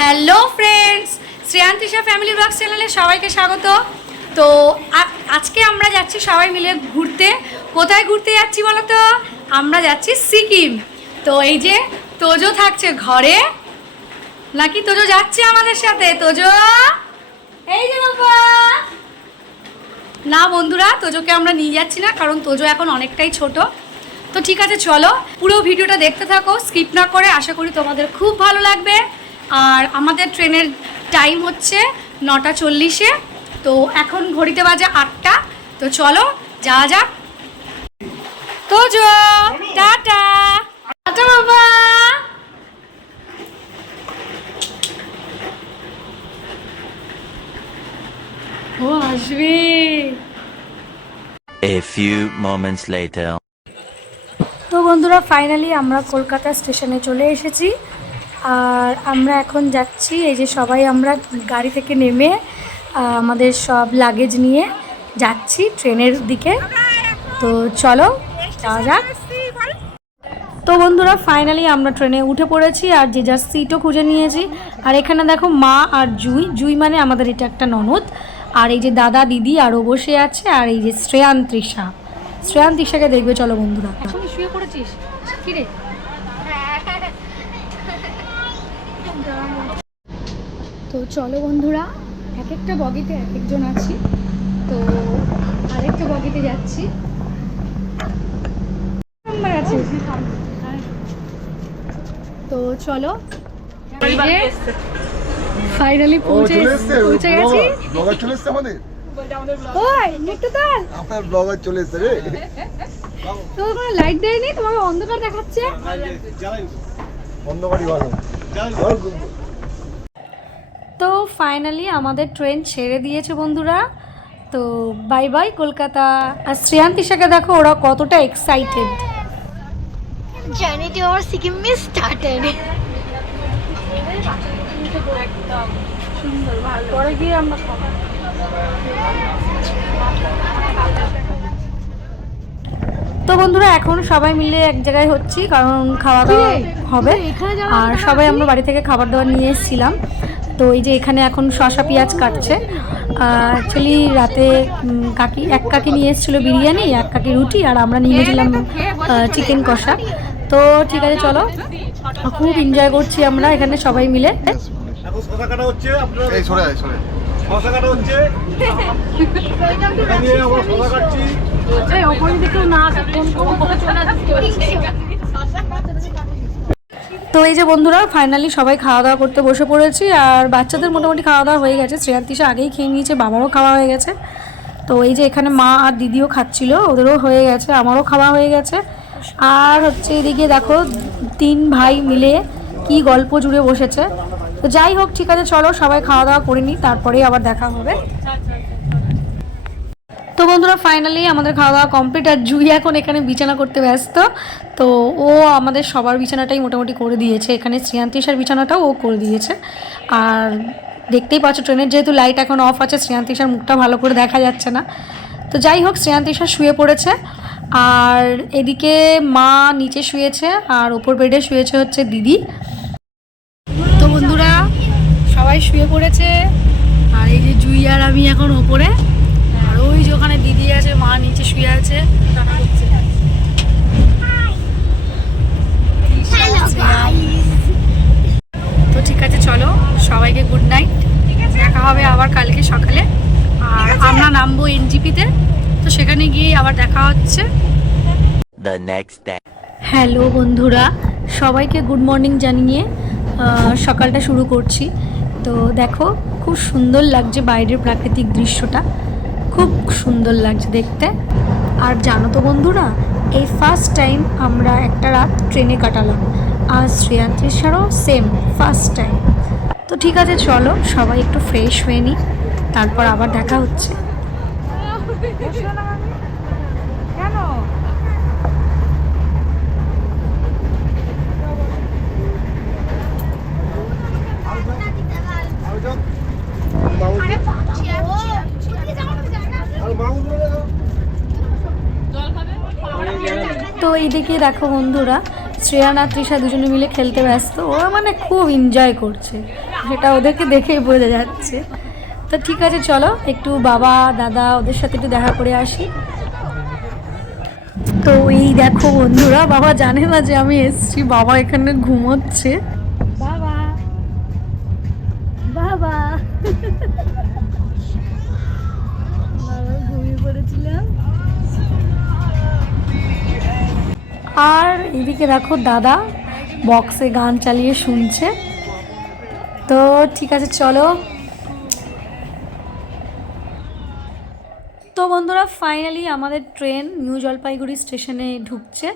Hello friends Shreyantisha family vlogs চ্যানেলে সবাইকে স্বাগত। তো আজকে আমরা যাচ্ছি সবাই মিলে ঘুরতে। কোথায় ঘুরতে যাচ্ছি বলো তো আমরা যাচ্ছি সিকিম। তো এই যে তোজো থাকছে ঘরে। নাকি তোজো যাচ্ছে আমাদের সাথে? তোজো? এই যে বাবা। না বন্ধুরা, তোজোকে আমরা নিয়ে যাচ্ছি না, কারণ তোজো এখন অনেকটাই ছোট। তো ঠিক আছে, চলো। পুরো ভিডিওটা দেখতে থাকো, স্কিপ না করে আশা করি তোমাদের খুব ভালো লাগবে। আর আমাদের ট্রেনের টাইম হচ্ছে নটা চল্লিশে তো এখন ঘড়িতে বাজে আটটা তো চলো যাওয়া যাক। টাটা। টাটা বাবা। ও আসবে। A few moments later. তো বন্ধুরা ফাইনালি আমরা কলকাতা স্টেশনে চলে এসেছি। আর আমরা এখন যাচ্ছি, এই যে সবাই আমরা গাড়ি থেকে নেমে আমাদের সব লাগেজ নিয়ে যাচ্ছি ট্রেনের দিকে। তো চলো, যাওয়া যাক। তো বন্ধুরা ফাইনালি আমরা ট্রেনে উঠে পড়েছি আর যে যার সিটও খুঁজে নিয়েছি। আর এখানে দেখো মা আর জুই। জুই মানে আমাদের এটা একটা ননদ। আর এই যে দাদা, দিদি আরও বসে আছে আর এই যে শ্রেয়ান, তৃষা। শ্রেয়ান, তৃষাকে দেখবে, চলো বন্ধুরা। শুয়ে পড়েছিস? তো চলো বন্ধুরা এক একটা বগিতে এক একজন আছি। তো আরেকটা বগিতে যাচ্ছি। নাম্বার আছে। তো চলো ফাইনালি পৌঁছে পৌঁছে গেছি। ব্লগার চলে এসছে আমাদের? ওই আপনার ব্লগার চলে এসছে রে। তো কোনো লাইট দেয়নি? তোমাকে অন্ধকার দেখাচ্ছে? বাড়ি ভালো। ফাইনালি আমাদের ট্রেন ছেড়ে দিয়েছে বন্ধুরা। তো বাই বাই কলকাতা। আর শ্রেয়ান্তিশাকে দেখো ওরা কতটা excited journey to our Sikkim is পরে গিয়ে আমরা তো বন্ধুরা এখন সবাই মিলে এক জায়গায় হচ্ছি কারণ খাওয়া দাওয়া হবে। আর সবাই আমরা বাড়ি থেকে খাবার দাবার নিয়ে এসেছিলাম। তো এই যে এখানে এখন শশা পেঁয়াজ কাটছে। অ্যাকচুয়ালি রাতে কাকি এক কাকি নিয়ে এসেছিল বিরিয়ানি এক কাকি রুটি আর আমরা নিয়ে গেছিলাম চিকেন কষা। তো ঠিক আছে চলো। খুব এনজয় করছি আমরা এখানে সবাই মিলে। এখন তো এই যে বন্ধুরা ফাইনালি সবাই খাওয়া দাওয়া করতে বসে পড়েছি। আর বাচ্চাদের মোটামুটি খাওয়া দাওয়া হয়ে গেছে। শ্রেয়ান্তিশা আগেই খেয়ে নিয়েছে, বাবারও খাওয়া হয়ে গেছে। তো এই যে এখানে মা আর দিদিও খাচ্ছিল, ওদেরও হয়ে গেছে, আমারও খাওয়া হয়ে গেছে। আর হচ্ছে এদিকে দেখো, তিন ভাই মিলে কি গল্প জুড়ে বসেছে। তো যাই হোক, ঠিক আছে, চলো সবাই খাওয়া দাওয়া করে নিই, তারপরেই আবার দেখা হবে। তো বন্ধুরা ফাইনালি আমাদের খাওয়া দাওয়া কমপ্লিট আর জুই এখন এখানে বিছানা করতে ব্যস্ত। তো ও আমাদের সবার বিছানাটাই মোটামুটি করে দিয়েছে। এখানে শ্রিয়ান্তিশার বিছানাটাও ও করে দিয়েছে। আর দেখতেই পাচ্ছ ট্রেনের যেহেতু লাইট এখন অফ আছে শ্রিয়ান্তিশার মুখটা ভালো করে দেখা যাচ্ছে না। তো যাই হোক, শ্রেয়ান্তিশা শুয়ে পড়েছে। আর এদিকে মা নিচে শুয়েছে আর ওপর বেডে শুয়েছে হচ্ছে দিদি। তো বন্ধুরা, সবাই শুয়ে পড়েছে। আর এই যে জুই আর আমি এখন ওপরে। ওই যে ওখানে দিদি আছে মা নিচে শুয়ে আছে। তো ঠিক আছে চলো সবাইকে গুড নাইট দেখা হবে আবার কালকে সকালে। আর আমরা নামবো এনজিপিতে। তো সেখানে গিয়ে আবার দেখা হচ্ছে। হ্যালো বন্ধুরা সবাইকে গুড মর্নিং জানিয়ে সকালটা শুরু করছি। তো দেখো খুব সুন্দর লাগছে বাইরের প্রাকৃতিক দৃশ্যটা। খুব সুন্দর লাগছে দেখতে। আর জানো তো বন্ধুরা, এই ফার্স্ট টাইম আমরা একটা রাত ট্রেনে কাটালাম। আর শ্রেয়ান্ত্রিসারও সেম ফার্স্ট টাইম তো ঠিক আছে, চলো সবাই একটু ফ্রেশ হয়ে নিই, তারপর আবার দেখা হচ্ছে। তো এইদিকে দেখো বন্ধুরা, শ্রেয়া আর তৃষা দুজনে মিলে খেলতে ব্যস্ত। ওরা মানে খুব এনজয় করছে। সেটা ওদেরকে দেখেই বোঝা যাচ্ছে। তো ঠিক আছে, চলো, একটু বাবা, দাদা ওদের সাথে একটু দেখা করে আসি। তো এই দেখো বন্ধুরা, বাবা জানে না যে আমি এসছি, বাবা এখানে ঘুমোচ্ছে। আর এদিকে দেখো দাদা বক্সে গান চালিয়ে শুনছে। তো ঠিক আছে, চলো। তো বন্ধুরা ফাইনালি আমাদের ট্রেন নিউ জলপাইগুড়ি স্টেশনে ঢুকছে।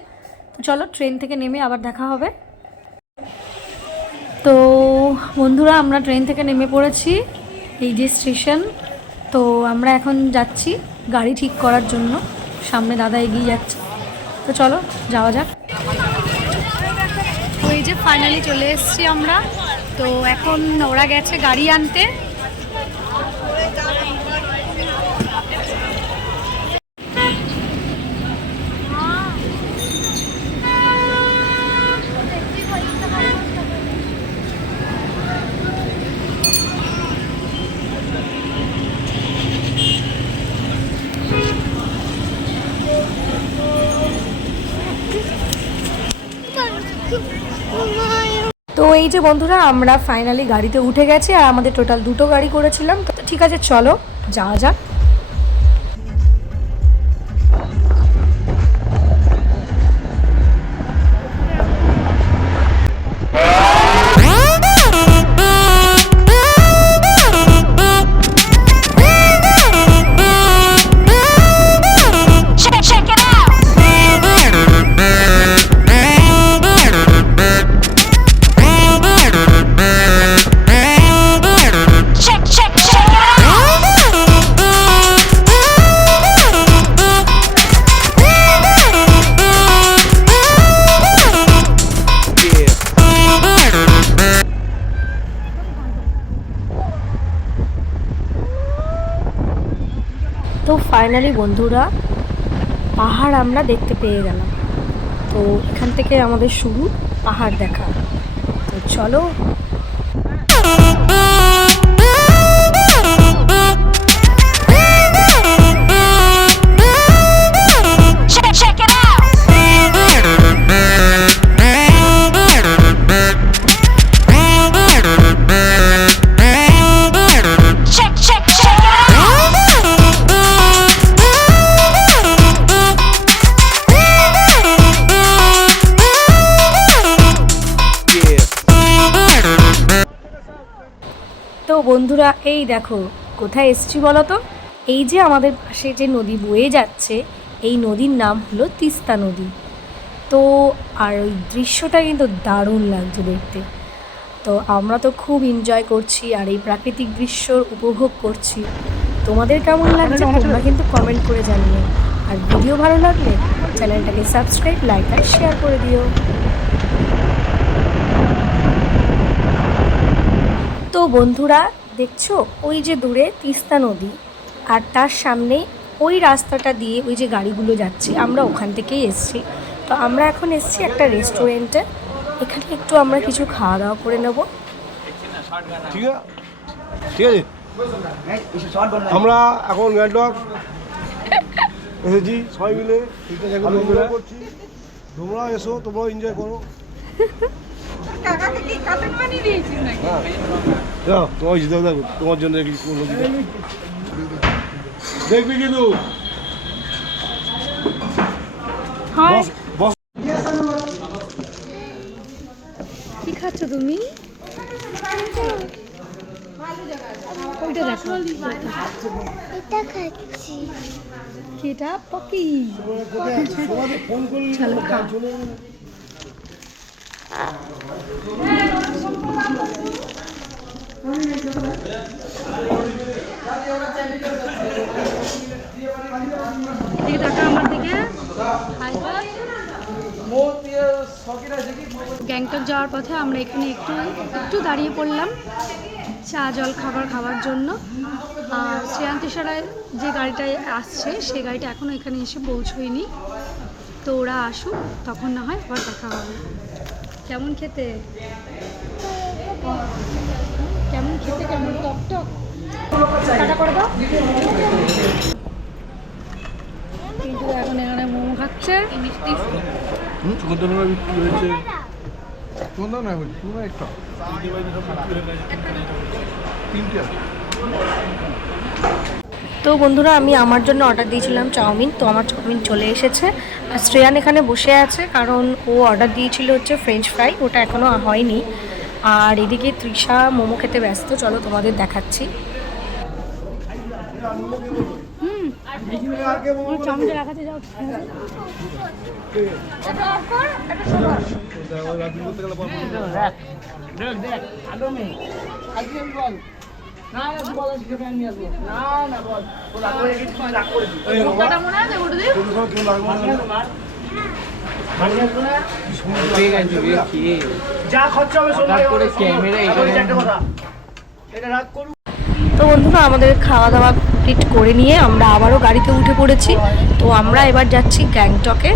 তো চলো ট্রেন থেকে নেমে আবার দেখা হবে। তো বন্ধুরা, আমরা ট্রেন থেকে নেমে পড়েছি এই যে স্টেশন তো আমরা এখন যাচ্ছি গাড়ি ঠিক করার জন্য। সামনে দাদা এগিয়ে যাচ্ছে। তো চলো, যাওয়া যাক। এই যে ফাইনালি চলে এসছি আমরা। তো এখন ওরা গেছে গাড়ি আনতে। এই যে বন্ধুরা, আমরা ফাইনালি গাড়িতে উঠে গেছি আর আমাদের টোটাল দুটো গাড়ি করেছিলাম। তো ঠিক আছে, চলো যাওয়া যাক। ফাইনালি বন্ধুরা পাহাড় আমরা দেখতে পেয়ে গেলাম। তো এখান থেকে আমাদের শুরু পাহাড় দেখা। তো চলো বন্ধুরা এই দেখো কোথায় এসছি বলো তো এই যে আমাদের পাশে যে নদী বয়ে যাচ্ছে এই নদীর নাম হলো তিস্তা নদী। তো আর ওই দৃশ্যটা কিন্তু দারুণ লাগছে দেখতে। তো আমরা তো খুব এনজয় করছি আর এই প্রাকৃতিক দৃশ্য উপভোগ করছি। তোমাদের কেমন লাগছে? তোমরা কিন্তু কমেন্ট করে জানিও। আর ভিডিও ভালো লাগলে চ্যানেলটাকে সাবস্ক্রাইব লাইক আর শেয়ার করে দিও। বন্ধুরা দেখছ? ওই যে দূরে তিস্তা নদী আর তার সামনে ওই রাস্তাটা দিয়ে ওই যে গাড়িগুলো যাচ্ছে আমরা ওখান থেকেই এসছি। তো আমরা এখন এসছি একটা রেস্টুরেন্টে এখানে একটু আমরা কিছু খাওয়া দাওয়া করে নেব। ঠিক আছে? ঠিক আছে? আমরা এখন গ্যাংটক এসেছি সবাই মিলে। করছি তোমরা এসো তোমরাও এনজয় করো। তোমার জিতে দেখো তোমার জন্য দেখবি কিন্তু। কি খাচ্ছ তুমি? ওইটা দেখো। এটা খাচ্ছি। এটা পকি চলো খাও। গ্যাংটক যাওয়ার পথে আমরা এখানে একটু একটু দাঁড়িয়ে পড়লাম চা, জল, খাবার খাওয়ার জন্য। আর শ্রেয়ান্তিসারায় যে গাড়িটায় আসছে সেই গাড়িটা এখনও এখানে এসে পৌঁছয়নি। তো ওরা আসুক, তখন না হয় আবার দেখা হবে। কেমন খেতে? কেমন খেতে কেমন? টক টক। কাটা করে দাও। কিন্তু এখন এখানে মোমো খাচ্ছে। মিষ্টি বিক্রি হয়েছে। তোমরা না একটা। তো বন্ধুরা, আমি আমার জন্য অর্ডার দিয়েছিলাম চাউমিন। তো আমার চাউমিন চলে এসেছে। আর শ্রেয়ান এখানে বসে আছে, কারণ ও অর্ডার দিয়েছিল হচ্ছে ফ্রেঞ্চ ফ্রাই ওটা এখনও হয়নি। আর এদিকে তৃষা মোমো খেতে ব্যস্ত, চলো তোমাদের দেখাচ্ছি। রাখাতে যাও। যা খরচা হবে এটা রাগ করুন তো বন্ধুরা আমাদের খাওয়া দাওয়া কমপ্লিট করে নিয়ে আমরা আবারও গাড়িতে উঠে পড়েছি। তো আমরা এবার যাচ্ছি গ্যাংটকে।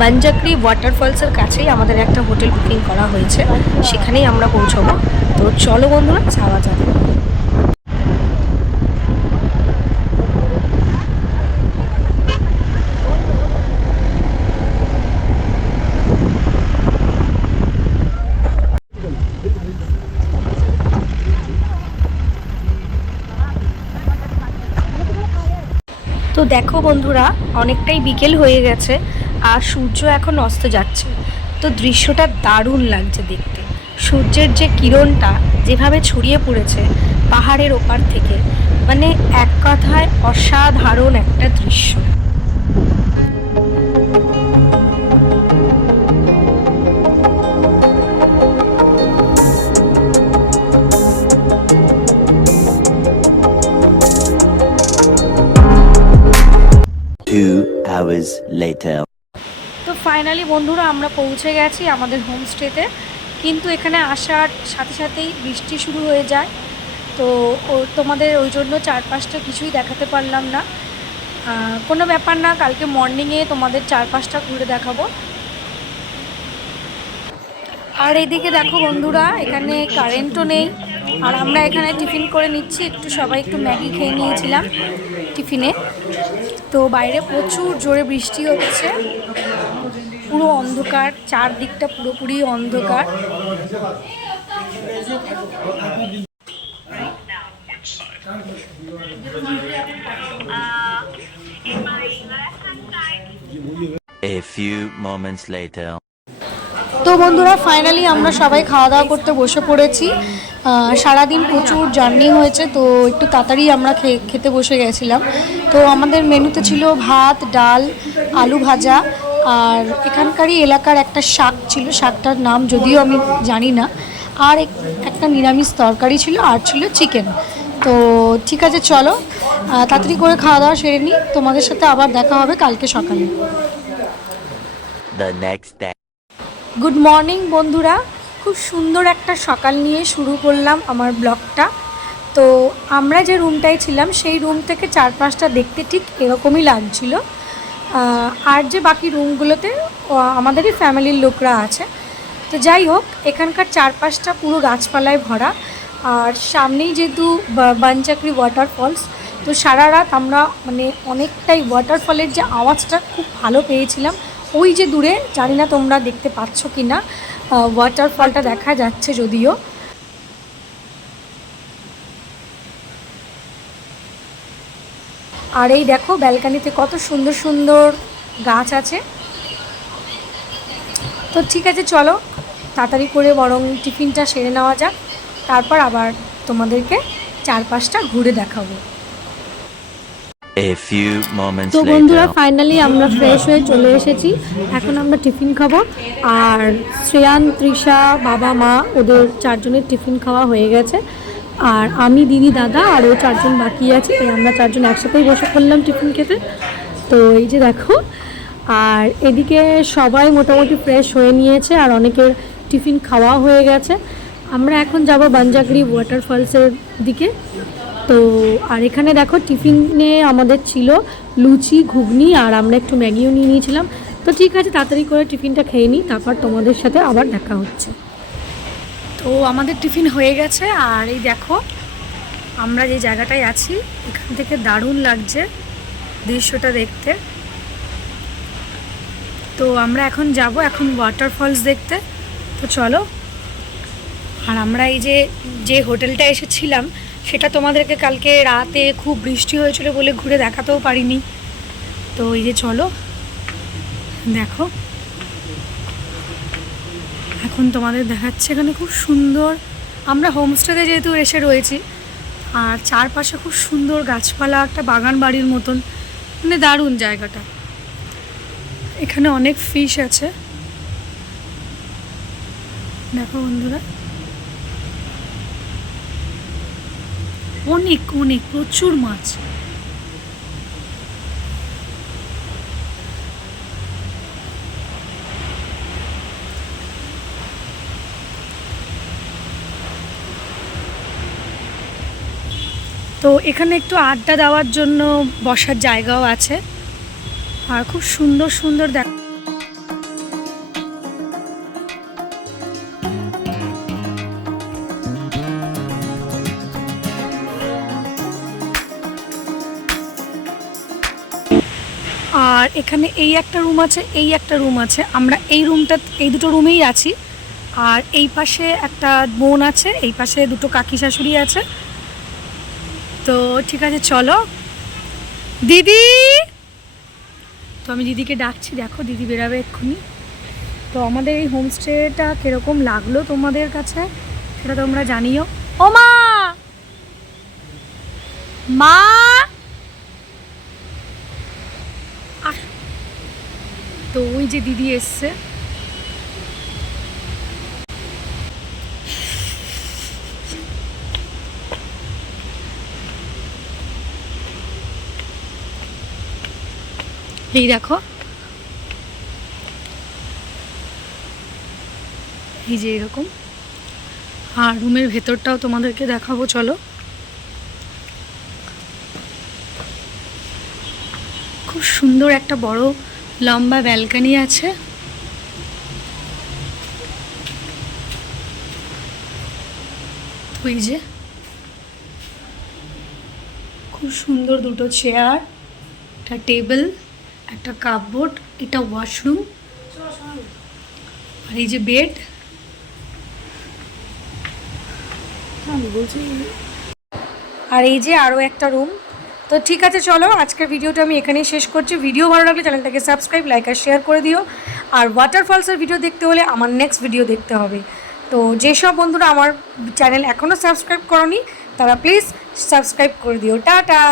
বাঞ্জাকরি ওয়াটারফলসের কাছেই আমাদের একটা হোটেল বুকিং করা হয়েছে। সেখানেই আমরা পৌঁছবো। তো চলো বন্ধুরা যাওয়া যাক। তো দেখো বন্ধুরা, অনেকটাই বিকেল হয়ে গেছে আর সূর্য এখন অস্ত যাচ্ছে। তো দৃশ্যটা দারুণ লাগছে দেখতে। সূর্যের যে কিরণটা যেভাবে ছড়িয়ে পড়েছে পাহাড়ের ওপার থেকে মানে এক কথায় অসাধারণ একটা দৃশ্য। Later. তো ফাইনালি বন্ধুরা আমরা পৌঁছে গেছি আমাদের হোমস্টেতে কিন্তু এখানে আসার সাথে সাথেই বৃষ্টি শুরু হয়ে যায়। তো তোমাদের ওই জন্য চারপাশটা কিছুই দেখাতে পারলাম না। কোনো ব্যাপার না, কালকে মর্নিংয়ে তোমাদের চারপাশটা ঘুরে দেখাবো। আর এদিকে দেখো বন্ধুরা, এখানে কারেন্টও নেই। আর আমরা এখানে টিফিন করে নিচ্ছি। একটু সবাই একটু ম্যাগি খেয়ে নিয়েছিলাম টিফিনে। তো বাইরে প্রচুর জোরে বৃষ্টি হচ্ছে। পুরো অন্ধকার, চারদিকটা পুরোপুরি অন্ধকার। A few moments later. তো বন্ধুরা ফাইনালি আমরা সবাই খাওয়া দাওয়া করতে বসে পড়েছি। সারাদিন প্রচুর জার্নি হয়েছে, তো একটু তাড়াতাড়ি আমরা খেতে বসে গেছিলাম। তো আমাদের মেনুতে ছিল ভাত, ডাল, আলু ভাজা, আর এখানকারই এলাকার একটা শাক ছিল, শাকটার নাম যদিও আমি জানি না। আর এক- একটা নিরামিষ তরকারি ছিল, আর ছিল চিকেন তো ঠিক আছে, চলো তাড়াতাড়ি করে খাওয়া দাওয়া সেরে নিই তোমাদের সাথে আবার দেখা হবে কালকে সকালে. গুড মর্নিং বন্ধুরা। খুব সুন্দর একটা সকাল নিয়ে শুরু করলাম আমার ব্লগটা। তো আমরা যে রুমটায় ছিলাম, সেই রুম থেকে চারপাশটা দেখতে ঠিক এরকমই লাগছিল। আর যে বাকি রুমগুলোতে আমাদেরই ফ্যামিলির লোকরা আছে। তো যাই হোক, এখানকার চারপাশটা পুরো গাছপালায় ভরা। আর সামনেই যেহেতু বানচাকরি ওয়াটারফলস তো সারা রাত আমরা মানে অনেকটাই ওয়াটারফলের যে আওয়াজটা খুব ভালো পেয়েছিলাম। ওই যে দূরে, জানি না তোমরা দেখতে পাচ্ছ কি না ওয়াটারফলটা দেখা যাচ্ছে যদিও। আর এই দেখো, ব্যালকানিতে কত সুন্দর সুন্দর গাছ আছে। তো ঠিক আছে, চলো, তাড়াতাড়ি করে বরং টিফিনটা সেরে নেওয়া যাক। তারপর আবার তোমাদেরকে চারপাশটা ঘুরে দেখাবো। তো বন্ধুরা ফাইনালি আমরা ফ্রেশ হয়ে চলে এসেছি। এখন আমরা টিফিন খাব। আর শ্রেয়ান তৃষা বাবা মা ওদের চারজনের টিফিন খাওয়া হয়ে গেছে। আর আমি দিদি দাদা আর ও চারজন বাকি আছে তাই আমরা চারজন একসাথেই বসে পড়লাম টিফিন খেতে। তো এই যে দেখো আর এদিকে সবাই মোটামুটি ফ্রেশ হয়ে নিয়েছে আর অনেকের টিফিন খাওয়া হয়ে গেছে। আমরা এখন যাব বাঞ্জাগরি ওয়াটারফলসের দিকে। তো, আর এখানে দেখো টিফিনে আমাদের ছিল লুচি, ঘুগনি, আর আমরা একটু ম্যাগিও নিয়ে নিয়েছিলাম। তো ঠিক আছে, তাড়াতাড়ি করে টিফিনটা খেয়ে নিই, তারপর তোমাদের সাথে আবার দেখা হচ্ছে। তো আমাদের টিফিন হয়ে গেছে, আর এই দেখো, আমরা যে জায়গাটায় আছি, এখান থেকে দারুণ লাগছে দৃশ্যটা দেখতে। তো আমরা এখন যাব এখন ওয়াটারফলস দেখতে। তো চলো আর আমরা এই যে যে হোটেলটা এসেছিলাম, সেটা তোমাদেরকে কালকে রাতে খুব বৃষ্টি হয়েছিল বলে ঘুরে দেখাতেও পারিনি। তো এই যে চলো, দেখো। এখন তোমাদের দেখাচ্ছে এখানে খুব সুন্দর, আমরা হোমস্টেতে যেহেতু এসে রয়েছি, আর চারপাশে খুব সুন্দর গাছপালা, একটা বাগান বাড়ির মতন মানে দারুণ জায়গাটা। এখানে অনেক ফিশ আছে। দেখো বন্ধুরা। অনেক অনেক, প্রচুর মাছ। তো এখানে একটু আড্ডা দেওয়ার জন্য বসার জায়গাও আছে। আর খুব সুন্দর সুন্দর দেখ এখানে এই একটা রুম আছে, এই একটা রুম আছে। আমরা এই রুমটা এই দুটো রুমেই আছি। আর এই পাশে একটা বোন আছে, এই পাশে দুটো কাকি শাশুড়ি আছে। তো ঠিক আছে, চলো। দিদি! তো আমি দিদিকে ডাকছি, দেখো দিদি বেরাবে এক্ষুনি। তো আমাদের এই হোমস্টেটা কীরকম লাগল তোমাদের কাছে, সেটা তোমরা জানিও। ও মা! মা আস- তো ওই যে দিদি এসছে। এই দেখো। এই যে এরকম। আর রুমের ভেতরটাও তোমাদেরকে দেখাবো, চলো। খুব সুন্দর একটা বড় লম্বা ব্যালকানি আছে। ওই যে। খুব সুন্দর দুটো চেয়ার একটা টেবিল একটা কাপবোর্ড এটা ওয়াশরুম। আর এই যে বেড। আর এই যে আরও একটা রুম। তো ঠিক আছে, চলো, আজকের ভিডিওটা আমি এখানেই শেষ করছি। ভিডিও ভালো লাগলে চ্যানেলটাকে সাবস্ক্রাইব, লাইক আর শেয়ার করে দিও। আর ওয়াটারফলসের ভিডিও দেখতে হলে আমার নেক্সট ভিডিও দেখতে হবে। তো যেসব বন্ধুরা আমার চ্যানেল এখনও সাবস্ক্রাইব করনি, তারা প্লিজ সাবস্ক্রাইব করে দিও। টাটা!